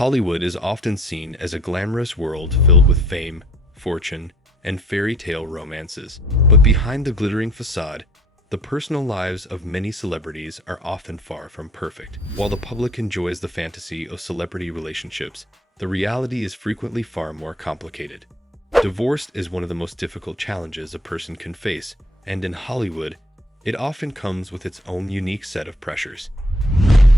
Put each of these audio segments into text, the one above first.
Hollywood is often seen as a glamorous world filled with fame, fortune, and fairy tale romances. But behind the glittering facade, the personal lives of many celebrities are often far from perfect. While the public enjoys the fantasy of celebrity relationships, the reality is frequently far more complicated. Divorce is one of the most difficult challenges a person can face, and in Hollywood, it often comes with its own unique set of pressures.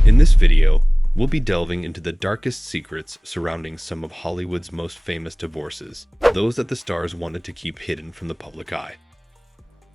In this video, we'll be delving into the darkest secrets surrounding some of Hollywood's most famous divorces, those that the stars wanted to keep hidden from the public eye.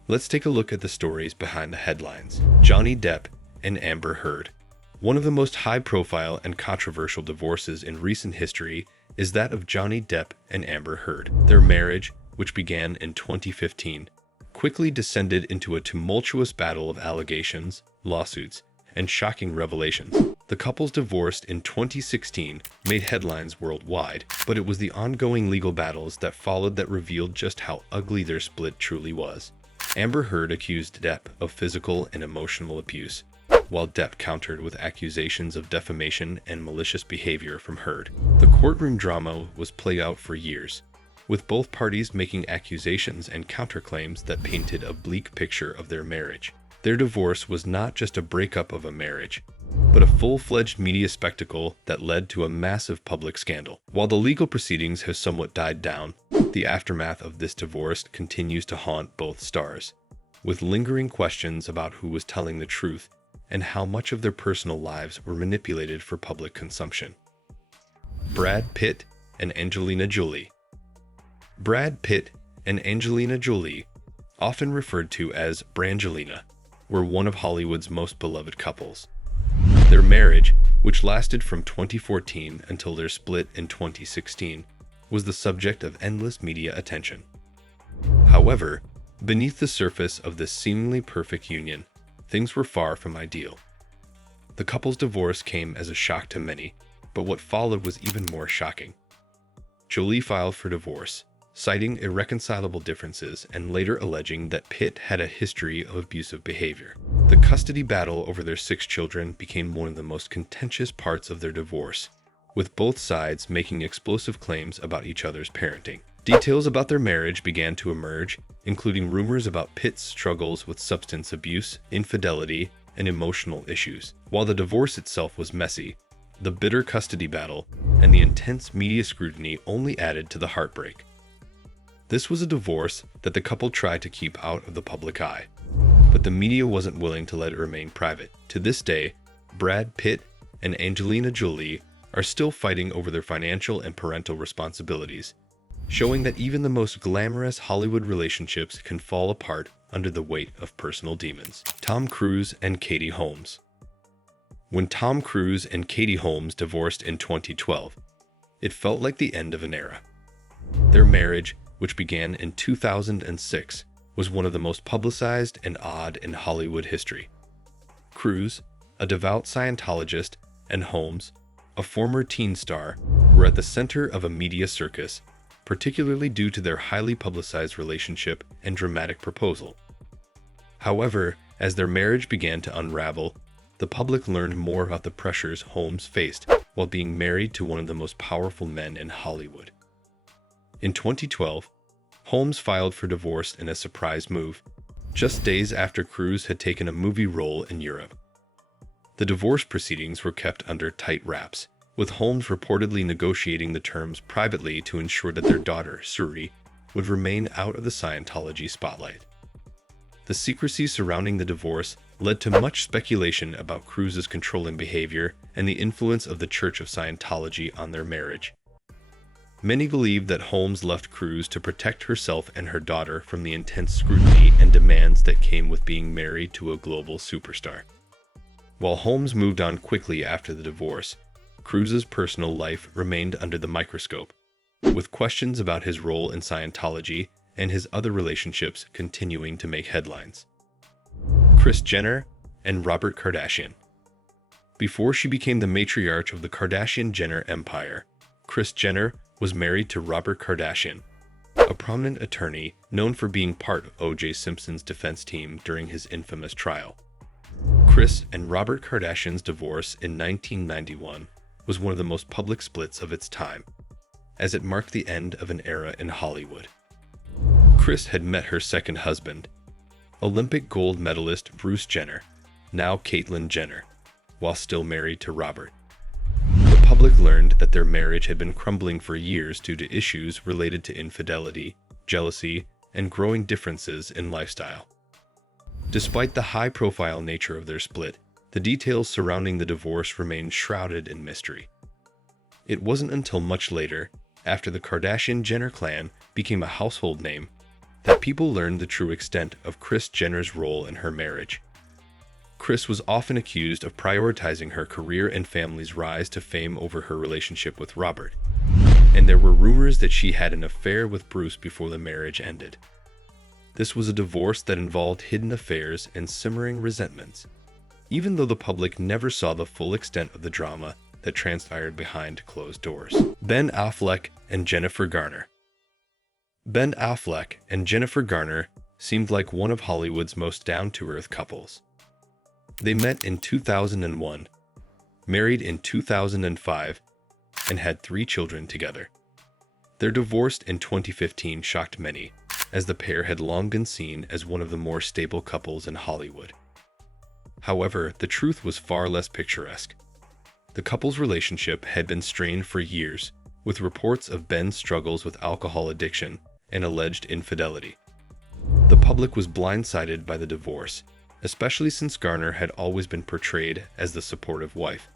Let's take a look at the stories behind the headlines. Johnny Depp and Amber Heard. One of the most high-profile and controversial divorces in recent history is that of Johnny Depp and Amber Heard. Their marriage, which began in 2015, quickly descended into a tumultuous battle of allegations, lawsuits, and shocking revelations. The couple's divorce in 2016 made headlines worldwide, but it was the ongoing legal battles that followed that revealed just how ugly their split truly was. Amber Heard accused Depp of physical and emotional abuse, while Depp countered with accusations of defamation and malicious behavior from Heard. The courtroom drama was played out for years, with both parties making accusations and counterclaims that painted a bleak picture of their marriage. Their divorce was not just a breakup of a marriage, but a full-fledged media spectacle that led to a massive public scandal. While the legal proceedings have somewhat died down, the aftermath of this divorce continues to haunt both stars, with lingering questions about who was telling the truth and how much of their personal lives were manipulated for public consumption. Brad Pitt and Angelina Jolie. Brad Pitt and Angelina Jolie, often referred to as Brangelina, were one of Hollywood's most beloved couples. Their marriage, which lasted from 2014 until their split in 2016, was the subject of endless media attention. However, beneath the surface of this seemingly perfect union, things were far from ideal. The couple's divorce came as a shock to many, but what followed was even more shocking. Jolie filed for divorce, citing irreconcilable differences and later alleging that Pitt had a history of abusive behavior. The custody battle over their 6 children became one of the most contentious parts of their divorce, with both sides making explosive claims about each other's parenting. Details about their marriage began to emerge, including rumors about Pitt's struggles with substance abuse, infidelity, and emotional issues. While the divorce itself was messy, the bitter custody battle and the intense media scrutiny only added to the heartbreak. This was a divorce that the couple tried to keep out of the public eye, but the media wasn't willing to let it remain private. To this day, Brad Pitt and Angelina Jolie are still fighting over their financial and parental responsibilities, showing that even the most glamorous Hollywood relationships can fall apart under the weight of personal demons. Tom Cruise and Katie Holmes. When Tom Cruise and Katie Holmes divorced in 2012, it felt like the end of an era. Their marriage, which began in 2006, was one of the most publicized and odd in Hollywood history. Cruise, a devout Scientologist, and Holmes, a former teen star, were at the center of a media circus, particularly due to their highly publicized relationship and dramatic proposal. However, as their marriage began to unravel, the public learned more about the pressures Holmes faced while being married to one of the most powerful men in Hollywood. In 2012, Holmes filed for divorce in a surprise move, just days after Cruise had taken a movie role in Europe. The divorce proceedings were kept under tight wraps, with Holmes reportedly negotiating the terms privately to ensure that their daughter, Suri, would remain out of the Scientology spotlight. The secrecy surrounding the divorce led to much speculation about Cruise's controlling behavior and the influence of the Church of Scientology on their marriage. Many believe that Holmes left Cruise to protect herself and her daughter from the intense scrutiny and demands that came with being married to a global superstar. While Holmes moved on quickly after the divorce, Cruise's personal life remained under the microscope, with questions about his role in Scientology and his other relationships continuing to make headlines. Kris Jenner and Robert Kardashian. Before she became the matriarch of the Kardashian-Jenner empire, Kris Jenner was married to Robert Kardashian, a prominent attorney known for being part of O.J. Simpson's defense team during his infamous trial. Kris and Robert Kardashian's divorce in 1991 was one of the most public splits of its time, as it marked the end of an era in Hollywood. Kris had met her second husband, Olympic gold medalist Bruce Jenner, now Caitlyn Jenner, while still married to Robert. The public learned that their marriage had been crumbling for years due to issues related to infidelity, jealousy, and growing differences in lifestyle. Despite the high-profile nature of their split, the details surrounding the divorce remained shrouded in mystery. It wasn't until much later, after the Kardashian-Jenner clan became a household name, that people learned the true extent of Kris Jenner's role in her marriage. Kris was often accused of prioritizing her career and family's rise to fame over her relationship with Robert, and there were rumors that she had an affair with Bruce before the marriage ended. This was a divorce that involved hidden affairs and simmering resentments, even though the public never saw the full extent of the drama that transpired behind closed doors. Ben Affleck and Jennifer Garner. Ben Affleck and Jennifer Garner seemed like one of Hollywood's most down-to-earth couples. They met in 2001, married in 2005, and had 3 children together. Their divorce in 2015 shocked many, as the pair had long been seen as one of the more stable couples in Hollywood. However, the truth was far less picturesque. The couple's relationship had been strained for years, with reports of Ben's struggles with alcohol addiction and alleged infidelity. The public was blindsided by the divorce, especially since Garner had always been portrayed as the supportive wife,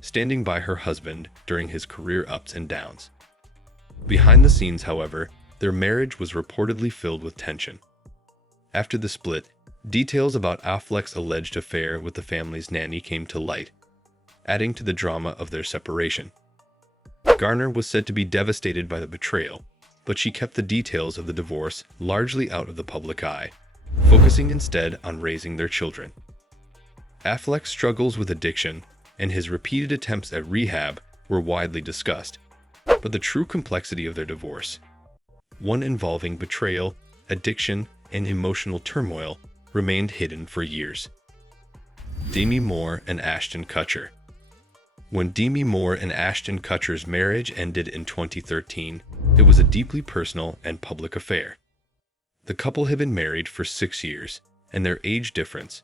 standing by her husband during his career ups and downs. Behind the scenes, however, their marriage was reportedly filled with tension. After the split, details about Affleck's alleged affair with the family's nanny came to light, adding to the drama of their separation. Garner was said to be devastated by the betrayal, but she kept the details of the divorce largely out of the public eye, focusing instead on raising their children. Affleck's struggles with addiction and his repeated attempts at rehab were widely discussed, but the true complexity of their divorce, one involving betrayal, addiction, and emotional turmoil, remained hidden for years. Demi Moore and Ashton Kutcher. When Demi Moore and Ashton Kutcher's marriage ended in 2013, it was a deeply personal and public affair. The couple had been married for 6 years, and their age difference,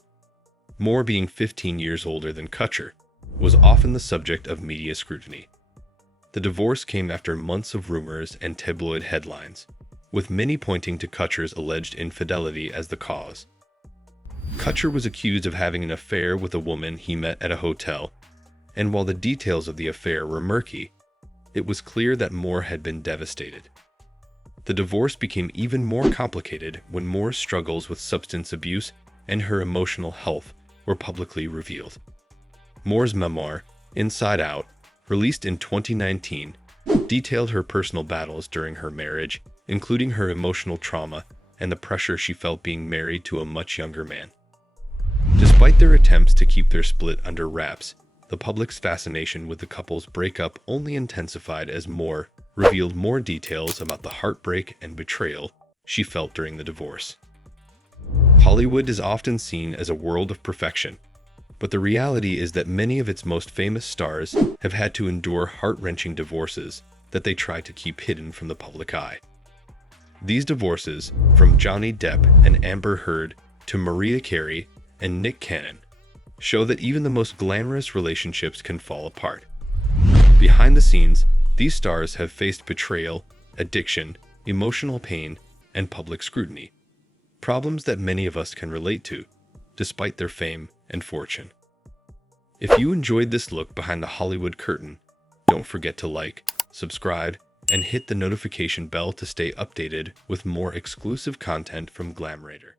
Moore being 15 years older than Kutcher, was often the subject of media scrutiny. The divorce came after months of rumors and tabloid headlines, with many pointing to Kutcher's alleged infidelity as the cause. Kutcher was accused of having an affair with a woman he met at a hotel, and while the details of the affair were murky, it was clear that Moore had been devastated. The divorce became even more complicated when Moore's struggles with substance abuse and her emotional health were publicly revealed. Moore's memoir, Inside Out, released in 2019, detailed her personal battles during her marriage, including her emotional trauma and the pressure she felt being married to a much younger man. Despite their attempts to keep their split under wraps, the public's fascination with the couple's breakup only intensified as Moore revealed more details about the heartbreak and betrayal she felt during the divorce. Hollywood is often seen as a world of perfection, but the reality is that many of its most famous stars have had to endure heart-wrenching divorces that they try to keep hidden from the public eye. These divorces, from Johnny Depp and Amber Heard to Mariah Carey and Nick Cannon, show that even the most glamorous relationships can fall apart. Behind the scenes, these stars have faced betrayal, addiction, emotional pain, and public scrutiny, problems that many of us can relate to, despite their fame and fortune. If you enjoyed this look behind the Hollywood curtain, don't forget to like, subscribe, and hit the notification bell to stay updated with more exclusive content from Glamrator.